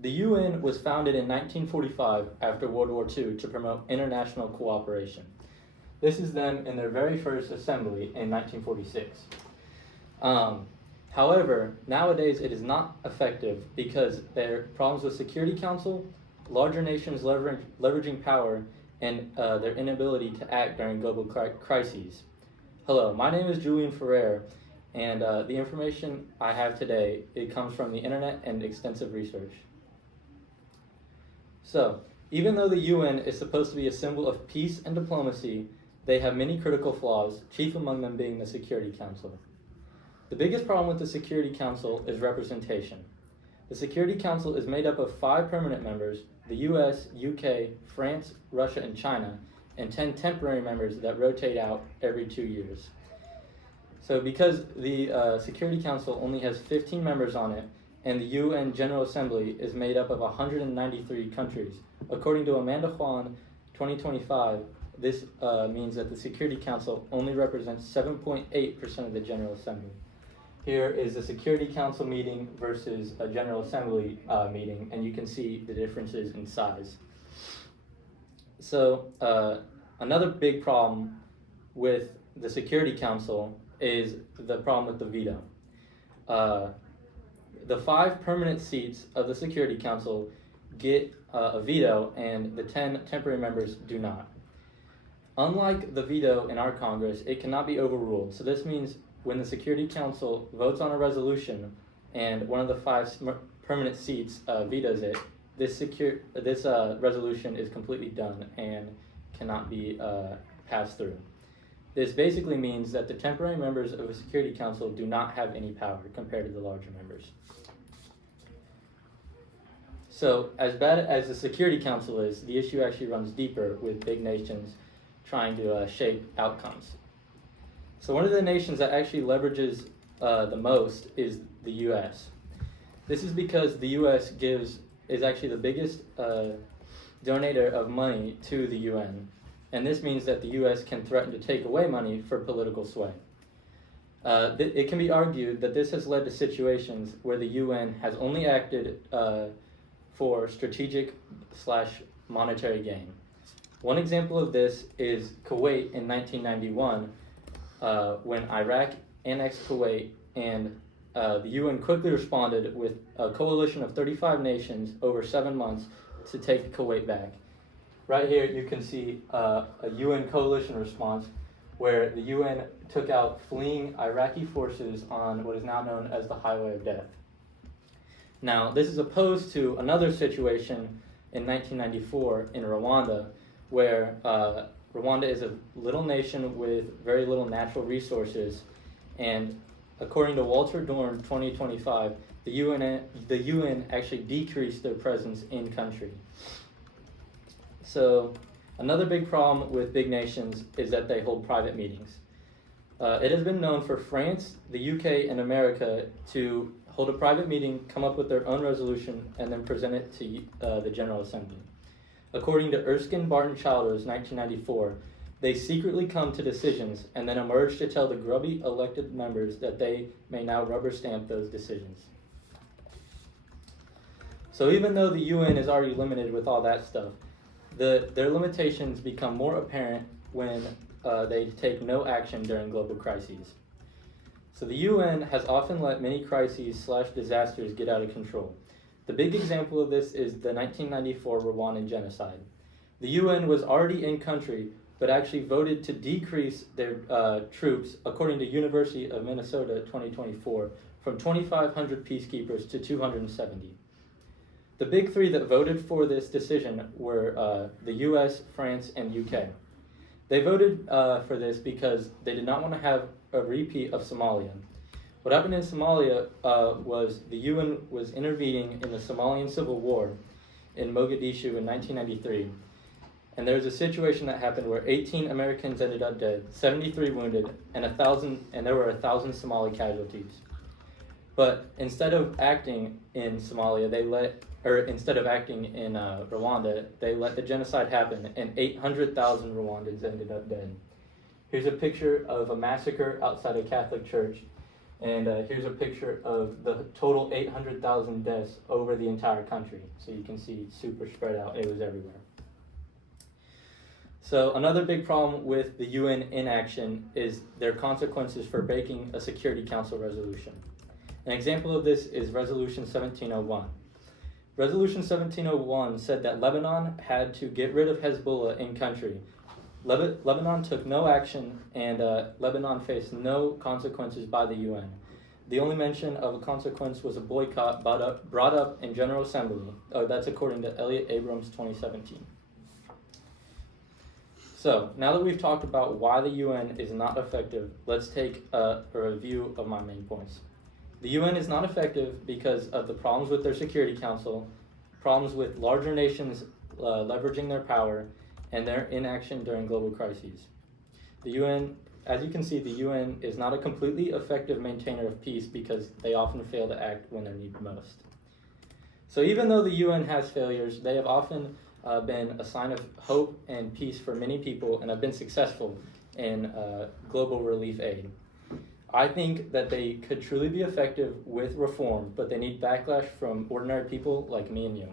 The UN was founded in 1945 after World War II to promote international cooperation. This is them in their very first assembly in 1946. However, nowadays it is not effective because there are problems with Security Council, larger nations leveraging power, and their inability to act during global crises. Hello, my name is Julian Ferrer, and the information I have today, it comes from the internet and extensive research. So, even though the UN is supposed to be a symbol of peace and diplomacy, they have many critical flaws, chief among them being the Security Council. The biggest problem with the Security Council is representation. The Security Council is made up of 5 permanent members, the US, UK, France, Russia, and China, and 10 temporary members that rotate out every 2 years. So because the Security Council only has 15 members on it, and the UN General Assembly is made up of 193 countries, according to Amanda Juan, 2025, this means that the Security Council only represents 7.8% of the General Assembly. Here is a Security Council meeting versus a General Assembly meeting, and you can see the differences in size. So another big problem with the Security Council is the problem with the veto. The 5 permanent seats of the Security Council get a veto, and the 10 temporary members do not. Unlike the veto in our Congress, it cannot be overruled. So this means when the Security Council votes on a resolution and one of the 5 permanent seats vetoes it, this resolution is completely done and cannot be passed through. This basically means that the temporary members of a Security Council do not have any power compared to the larger members. So as bad as the Security Council is, the issue actually runs deeper with big nations trying to shape outcomes. So one of the nations that actually leverages the most is the US. This is because the US is actually the biggest donator of money to the UN. And this means that the US can threaten to take away money for political sway. It can be argued that this has led to situations where the UN has only acted for strategic/monetary gain. One example of this is Kuwait in 1991, when Iraq annexed Kuwait, and the UN quickly responded with a coalition of 35 nations over 7 months to take Kuwait back. Right here you can see a UN coalition response where the UN took out fleeing Iraqi forces on what is now known as the Highway of Death. Now, this is opposed to another situation in 1994 in Rwanda, where Rwanda is a little nation with very little natural resources, and according to Walter Dorn, 2025, the UN actually decreased their presence in country. So another big problem with big nations is that they hold private meetings. It has been known for France, the UK, and America to hold a private meeting, come up with their own resolution, and then present it to the General Assembly. According to Erskine Barton Childers, 1994, they secretly come to decisions and then emerge to tell the grubby elected members that they may now rubber stamp those decisions. So even though the UN is already limited with all that stuff, their limitations become more apparent when they take no action during global crises. So the UN has often let many crises/disasters get out of control. The big example of this is the 1994 Rwandan genocide. The UN was already in country, but actually voted to decrease their troops, according to University of Minnesota 2024, from 2,500 peacekeepers to 270. The big 3 that voted for this decision were the US, France, and UK. They voted for this because they did not want to have a repeat of Somalia. What happened in Somalia was the UN was intervening in the Somalian Civil War in Mogadishu in 1993. And there was a situation that happened where 18 Americans ended up dead, 73 wounded, and there were 1,000 Somali casualties. But instead of acting in Somalia, instead of acting in Rwanda, they let the genocide happen, and 800,000 Rwandans ended up dead. Here's a picture of a massacre outside a Catholic church And here's a picture of the total 800,000 deaths over the entire country. So you can see super spread out, it was everywhere. So another big problem with the UN inaction is their consequences for breaking a Security Council resolution. An example of this is Resolution 1701. Resolution 1701 said that Lebanon had to get rid of Hezbollah in country. Lebanon took no action, and Lebanon faced no consequences by the UN. The only mention of a consequence was a boycott brought up in General Assembly. That's according to Elliott Abrams 2017. So, now that we've talked about why the UN is not effective, let's take a review of my main points. The UN is not effective because of the problems with their Security Council, problems with larger nations leveraging their power, and their inaction during global crises. The UN, as you can see, the UN is not a completely effective maintainer of peace because they often fail to act when they're needed most. So even though the UN has failures, they have often been a sign of hope and peace for many people and have been successful in global relief aid. I think that they could truly be effective with reform, but they need backlash from ordinary people like me and you.